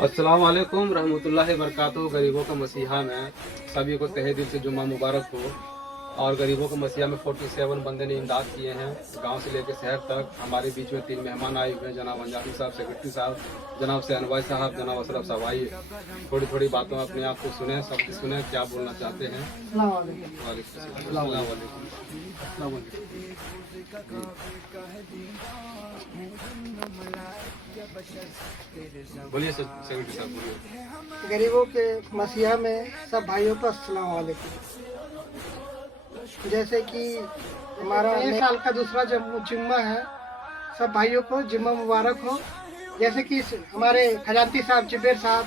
अस्सलाम वालेकुम रहमतुल्लाहि बरकातहू। गरीबों का मसीहा में सभी को तहे दिल से जुम्मा मुबारक हो। और गरीबों का मसीहा में 47 बंदे ने इमदाद किए हैं, गांव से लेकर शहर तक। हमारे बीच में 3 मेहमान आए हुए हैं, जनाब अंजाफी साहब, सेक्रेटरी साहब, जनाब शहनवाज साहब, जनाब अशरफ साहब। आइए थोड़ी थोड़ी बातों अपने आप को सुने, सब सुने क्या बोलना चाहते हैं। बोलिए सेक्रेटरी साहब, बोलिए। गरीबों के मसीहा में सब भाइयों को अस्सलाम वालेकुम। जैसे कि हमारा नए साल का दूसरा जुम्मा है, सब भाइयों को जुम्मा मुबारक हो। जैसे कि हमारे खजानती साहब जुबेर साहब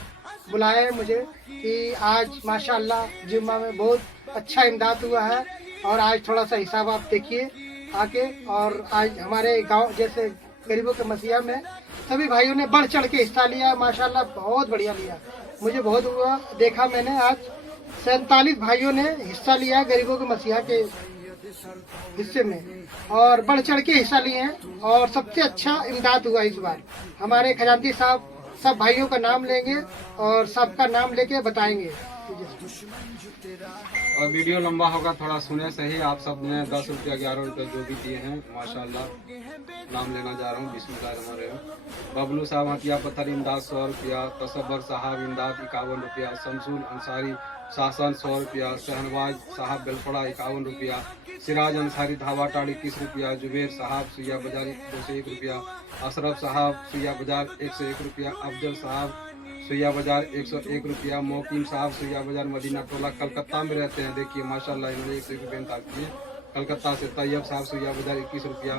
बुलाए मुझे कि आज माशाअल्लाह जुम्मा में बहुत अच्छा इमदाद हुआ है, और आज थोड़ा सा हिसाब आप देखिए आके। और आज हमारे गांव जैसे गरीबों के मसीहा में सभी भाइयों ने बढ़ चढ़ के हिस्सा लिया, माशाअल्लाह बहुत बढ़िया लिया। मुझे बहुत हुआ देखा मैंने, आज 47 भाइयों ने हिस्सा लिया गरीबों के मसीहा के हिस्से में, और बढ़ चढ़ के हिस्सा लिए हैं। और सबसे अच्छा इमदाद हुआ इस बार। हमारे खजानती साहब सब भाइयों का नाम लेंगे और सबका नाम लेके बताएंगे। और वीडियो लंबा होगा, थोड़ा सुने सही। आप सब ने 10 रुपया 11 रुपये जो भी दिए हैं माशाल्लाह। नाम लेना जा रहा हूँ, बिस्मिल्लाह। बबलू साहब हथिया पत्थर इमदाद 100 रुपया, तसब्बर साहब इमदाद 51 रुपया, शमसुल अंसारी शासन 100 रुपया, शहनवाज साहब बेलपड़ा 51 रुपया, सिराज अंसारी धावाटाड़ 21 रुपया, जुबेर साहब सुइया बाजार 201 रुपया, अशरफ साहब सुइया बाजार 101 रुपया, अफजल साहब सुइया बाजार 101 रुपया, मोकिम साहब सुइया बाजार मदीना टोला कलकत्ता में रहते हैं। देखिए माशाल्लाह इन्होंने 101 रुपये किए कलकत्ता से। तैयब साहब सुइया बाजार 21 रुपया,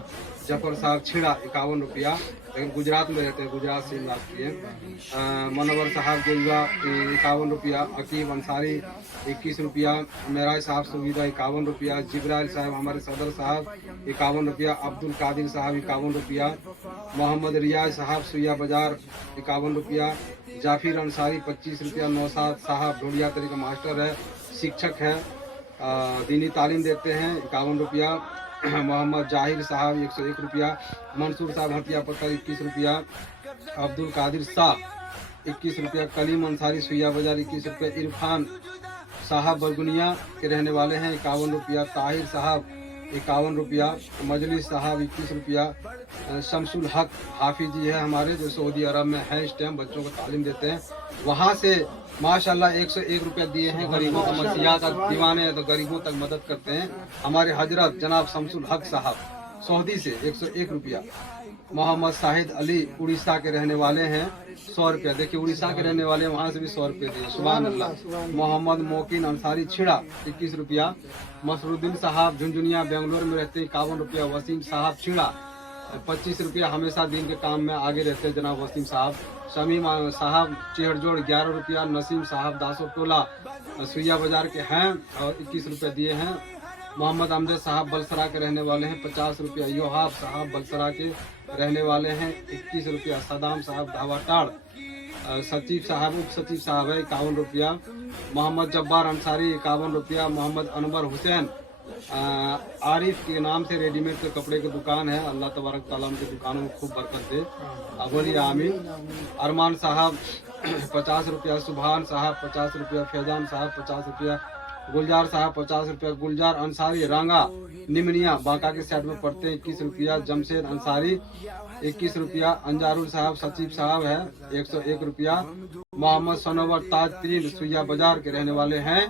जफर साहब छिड़ा 51 रुपया, लेकिन गुजरात में रहते हैं, गुजरात से इमदाद किए। मनोवर साहब गेलवा 51 रुपया, अकीब अंसारी 21 रुपया, मेराज साहब सुविधा 51 रुपया, जिब्राइल साहब हमारे सदर साहब 51 रुपया, अब्दुल कादिर साहब 51 रुपया, मोहम्मद रियाज साहब सुइया बाजार 51 रुपया, जाफिर अंसारी 25 रुपया, नौसाद साहब ढोलिया तरीका मास्टर है, शिक्षक है, दीनी तालीम देते हैं 51 रुपया, मोहम्मद जाहिर साहब 101 रुपया, मंसूर साहब हथिया पत्थर 21 रुपया, अब्दुल कादिर साहब 21 रुपया, कलीम अंसारी सुइया बाजार 21 रुपया, इरफान साहब बरगुनिया के रहने वाले हैं 51 रुपया, ताहिर साहब 51 रुपया, मजलिस साहब 21 रुपया, शमसुल हक हाफिज जी है हमारे, जो सऊदी अरब में है इस टाइम, बच्चों को तालीम देते हैं, वहाँ से माशाल्लाह 101 रुपया दिए हैं। गरीबों का मसीहा का दीवाने हैं तो गरीबों तक मदद करते हैं। हमारे हजरत जनाब शमसुल हक साहब सऊदी से 101 रुपया, मोहम्मद शाहिद अली उड़ीसा के रहने वाले हैं 100 रुपया। देखिए उड़ीसा के रहने वाले वहाँ से भी 100 रुपये दिए, सुभान अल्लाह। मोहम्मद मोकिन अंसारी छिड़ा 21 रुपया, मसरुद्दीन साहब झुंझुनिया बेंगलोर में रहते हैं 51 रुपया, वसीम साहब छिड़ा 25 रुपया, हमेशा दिन के काम में आगे रहते हैं जनाब वसीम साहब। शमीम साहब चेहरजोड़ 11 रुपया, नसीम साहब दासो टोला सुइया बाजार के हैं और 21 रुपये दिए हैं। मोहम्मद अमजद साहब बलसरा के रहने वाले हैं 50 रुपया, योहाब साहब बलसरा के रहने वाले हैं 21 रुपया, सदाम साहब धावाटाड़, सचिव साहब उप सचिव साहब है 51 रुपया, मोहम्मद जब्बार अंसारी 51 रुपया, मोहम्मद अनवर हुसैन आरिफ के नाम से रेडीमेड के कपड़े की दुकान है, अल्लाह तबारक ताला उनकी दुकानों में खूब बरकत दे, बोलिए आमीन। अरमान साहब 50 रुपया, सुभान साहब 50 रुपया, फैजान साहब 50 रुपया, गुलजार साहब 50 रुपया, गुलजार अंसारी रांगा निमनिया बांका के साइड में पढ़ते हैं 21 रुपया, जमशेद अंसारी 21 रुपया, अंजारुल साहब सचिव साहब है 101 रुपया, मोहम्मद सनोवर ताज प्रिंट सुइया बाजार के रहने वाले हैं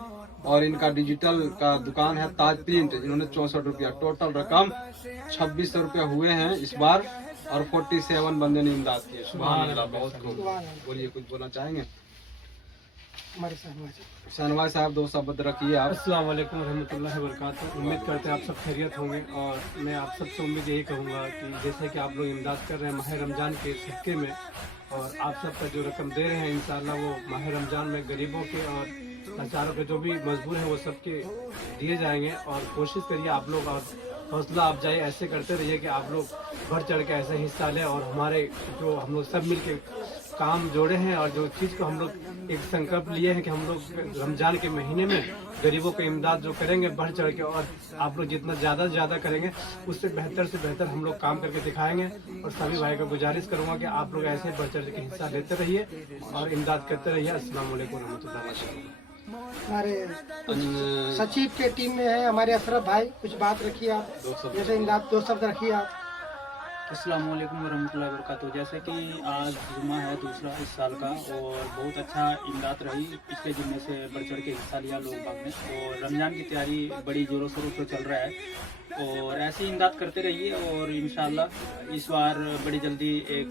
और इनका डिजिटल का दुकान है ताज प्रिंट, इन्होंने 64 रुपया। टोटल रकम 2600 रुपया हुए हैं इस बार, और 47 बंदे ने इमदाद किए, सुभान अल्लाह, बहुत खूब। बोलिए कुछ बोलना चाहेंगे शहनवाज साहब, दो शब्द रखिए आप। अस्सलाम वालेकुम रहमतुल्लाहि व बरकातहू। उम्मीद करते हैं आप सब खैरियत होंगे, और मैं आप सबसे उम्मीद यही कहूँगा कि जैसे कि आप लोग इमदाद कर रहे हैं माह रमज़ान के सिक्के में, और आप सब का जो रकम दे रहे हैं इंशाअल्लाह वो माह रमज़ान में गरीबों के और लाचारों के जो भी मजबूर हैं वो सबके दिए जाएंगे। और कोशिश करिए आप लोग, और हौसला अफजाई ऐसे करते रहिए कि आप लोग बढ़ चढ़ के ऐसे हिस्सा लें, और हमारे जो हम लोग सब मिल के काम जोड़े हैं और जो चीज़ को हम लोग एक संकल्प लिए हैं कि हम लोग रमजान के महीने में गरीबों को इमदाद जो करेंगे बढ़ चढ़ के, और आप लोग जितना ज़्यादा से ज़्यादा करेंगे उससे बेहतर हम लोग काम करके दिखाएंगे। और सभी भाई को गुजारिश करूँगा कि आप लोग ऐसे बढ़ चढ़ के हिस्सा लेते रहिए और इमदाद करते रहिए। अस्सलाम वालेकुम रहमतुल्लाहि व बरकातहू। हमारे सचिव के टीम में है हमारे अशरफ भाई, कुछ बात रखिए आप, जैसे इमदाद 2 शब्द रखिए आप। अस्सलाम वालेकुम वरहमतुल्लाहि वबरकातुहू। जैसे कि आज जुम्मा है दूसरा इस साल का, और बहुत अच्छा इमदाद रही। पिछले जुम्मे से बढ़ चढ़ के हिस्सा लिया लोग बाग ने, और रमज़ान की तैयारी बड़ी ज़ोरों शोरों से चल रहा है, और ऐसे ही इमदाद करते रहिए। और इंशाल्लाह इस बार बड़ी जल्दी एक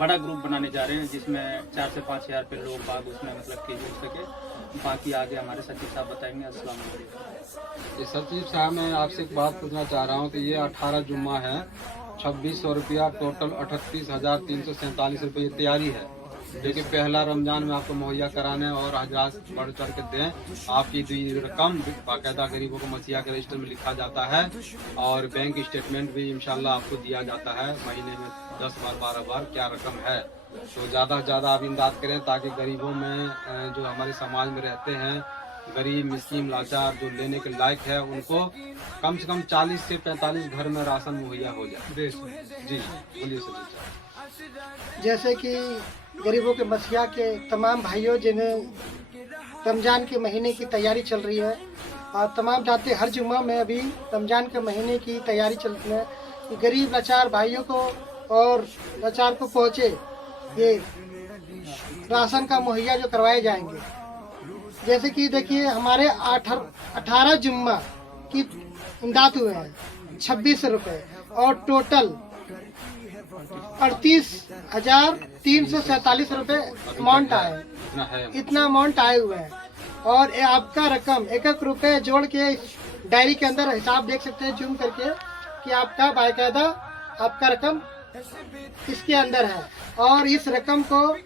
बड़ा ग्रुप बनाने जा रहे हैं जिसमें 4 से 5 हज़ार पे लोग बाग उसमें मतलब कि जुड़ सके। बाकी आगे हमारे सचिव साहब बताएंगे। अस्सलाम वालेकुम। ये सचिव साहब, मैं आपसे एक बात पूछना चाह रहा हूँ कि ये 18 जुम्मा है, 2600 रुपया, टोटल 38,347 रुपये तैयारी है, जो कि पहला रमजान में आपको मुहैया कराने और हजरात बढ़ चढ़ के दें। आपकी दी रकम बाकायदा गरीबों को मसीहा के रजिस्टर में लिखा जाता है, और बैंक स्टेटमेंट भी इंशाल्लाह आपको दिया जाता है महीने में 10 बार 12 बार क्या रकम है। तो ज़्यादा से ज़्यादा आप इमदाद करें ताकि गरीबों में जो हमारे समाज में रहते हैं, गरीब मिस्कीन लाचार जो लेने के लायक है, उनको कम से कम 40 से 45 घर में राशन मुहैया हो जाए। जी बोलिए सर। जैसे कि गरीबों के मसीहा के तमाम भाइयों जिन्हें रमज़ान के महीने की तैयारी चल रही है, और तमाम चाहते हर जुम्मा में अभी रमज़ान के महीने की तैयारी चलती है कि गरीब लाचार भाइयों को और लाचार को पहुँचे ये राशन का मुहैया जो करवाए जाएंगे। जैसे कि देखिए हमारे 18 जुम्मा की इमदाद हुए हैं 26 रुपये, और टोटल 38,347 रुपये अमाउंट आए, इतना अमाउंट आए हुए हैं। और ये आपका रकम 1-1 रुपये जोड़ के डायरी के अंदर हिसाब देख सकते हैं जूम करके कि आपका बाकायदा आपका रकम इसके अंदर है। और इस रकम को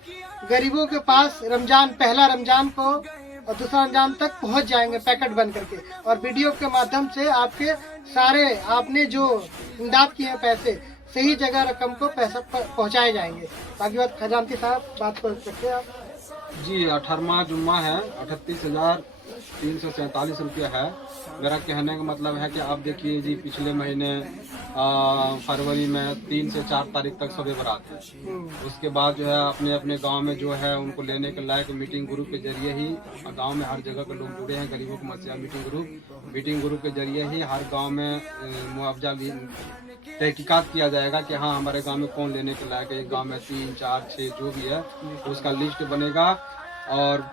गरीबों के पास रमजान, पहला रमजान को और दूसरा रमजान तक पहुंच जाएंगे पैकेट बन करके, और वीडियो के माध्यम से आपके सारे आपने जो इमदाद किए हैं पैसे सही जगह रकम को पैसा पहुंचाए जाएंगे। बाकी बात खजानती साहब बात कर सकते हैं आप। जी 18वां जुम्मा है, 38,347 रुपया है। मेरा कहने का मतलब है कि आप देखिए जी, पिछले महीने फरवरी में 3 से 4 तारीख तक सबे बारात है। उसके बाद जो है अपने अपने गांव में जो है उनको लेने के लायक मीटिंग ग्रुप के जरिए ही गांव में हर जगह के लोग जुड़े हैं। गरीबों को मसीहा मीटिंग ग्रुप के जरिए ही हर गांव में मुआवजा तहकीकात किया जाएगा कि हाँ हमारे गांव में कौन लेने के लायक है। एक गांव में 3, 4, 6 जो भी है उसका लिस्ट बनेगा। और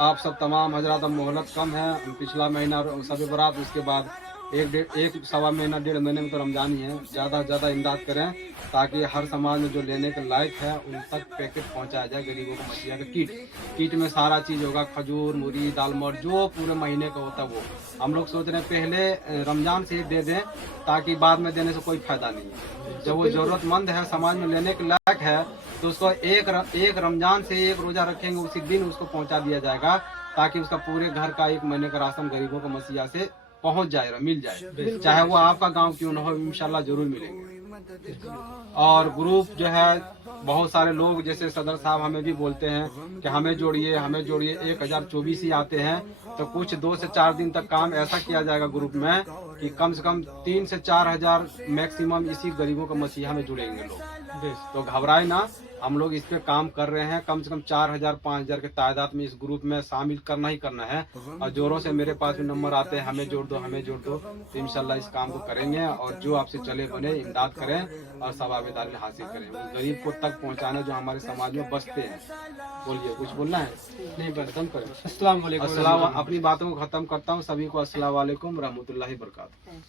आप सब तमाम हजरात, अब मोहलत कम है, पिछला महीना सब बारात, उसके बाद 1-1.25 महीना 1.5 महीने में तो रमजान ही है। ज़्यादा से ज़्यादा इमदाद करें ताकि हर समाज में जो लेने के लायक है उन तक पैकेट पहुंचाया जाए। गरीबों को मसीहा का किट में सारा चीज़ होगा, खजूर, मूरी, दाल मर जो पूरे महीने का होता है वो हम लोग सोच रहे हैं पहले रमजान से ही दे दें ताकि बाद में देने से कोई फायदा नहीं है। जब वो ज़रूरतमंद है, समाज में लेने के लायक है, तो उसको एक रमजान से एक रोज़ा रखेंगे उसी दिन उसको पहुँचा दिया जाएगा ताकि उसका पूरे घर का 1 महीने का राशन गरीबों को मसीहा से पहुंच जाए, मिल जाए। चाहे वो आपका गांव क्यों न हो, इंशाल्लाह जरूर मिलेंगे। और ग्रुप जो है बहुत सारे लोग, जैसे सदर साहब हमें भी बोलते हैं कि हमें जोड़िए 1024 ही आते हैं, तो कुछ 2 से 4 दिन तक काम ऐसा किया जाएगा ग्रुप में कि कम से कम 3 से 4 हजार मैक्सिमम इसी गरीबों का मसीहा में जुड़ेंगे लोग। तो घबराए ना, हम लोग इस पे काम कर रहे हैं। कम से कम 4,000-5,000 के तादाद में इस ग्रुप में शामिल करना ही करना है। और जोरों से मेरे पास भी नंबर आते हैं, हमें जोड़ दो, तो इंशाल्लाह इस काम को करेंगे। और जो आपसे चले बने इमदाद करें और सवाबेदारी हासिल करें, उस गरीब को तक पहुँचाना जो हमारे समाज में बसते हैं। बोलिए, कुछ बोलना है? नहीं, बस खत्म करें। अस्सलाम वालेकुम। अपनी बातों को खत्म करता हूँ। सभी को अस्सलाम वालेकुम रहमतुल्लाहि बरकातहू।